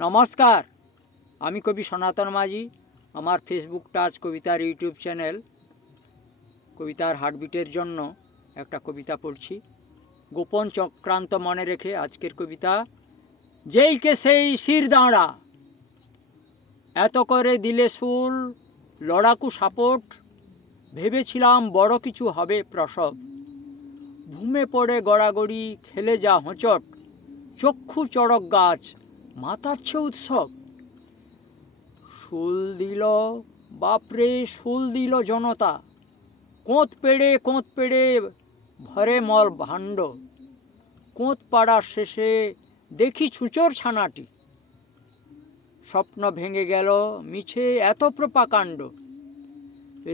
নমস্কার, আমি কবি সনাতন মাঝি। আমার ফেসবুক টাচ কবিতার ইউটিউব চ্যানেল কবিতার হার্টবিটের জন্য একটা কবিতা পড়ছি। গোপন চক্রান্ত মনে রেখে আজকের কবিতা। যেইকে সেই শির দাঁড়া, এত করে দিলে শুল লড়াকু সাপোর্ট, ভেবেছিলাম বড় কিছু হবে প্রসব। ঘুমে পড়ে গড়াগড়ি খেলে যা হোঁচট, চক্ষু চড়ক গাছ মাতাচ্ছে উৎসব। শুল দিল বাপরে, শুল দিল জনতা, কোঁত পেড়ে ভরে মল ভাণ্ড। কোঁত পাড়ার শেষে দেখি ছুচোর ছানাটি, স্বপ্ন ভেঙে গেল মিছে এত প্রপাকাণ্ড।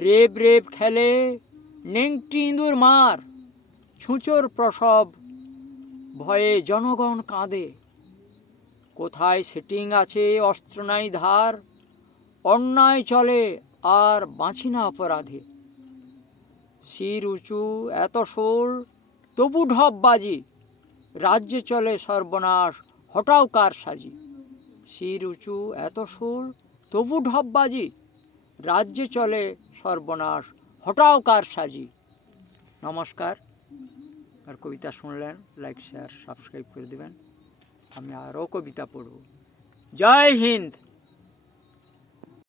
রেব রেব খেলে নেংটি ইঁদুর মার, ছুঁচোর প্রসব ভয়ে জনগণ কাঁদে। কোথায় সেটিং আছে অস্ত্র নাই ধার, অন্যায় চলে আর বাঁচি না অপরাধে। শির উঁচু এত শোল তবু ঢপবাজি, রাজ্যে চলে সর্বনাশ হটাও কার সাজি। শির উঁচু এত শোল তবু ঢপবাজি, রাজ্যে চলে সর্বনাশ হটাও কার সাজি। নমস্কার। আর কবিতা শুনলেন, লাইক শেয়ার সাবস্ক্রাইব করে দেবেন। আমি আরও কবিতা পড়ব। জয় হিন্দ।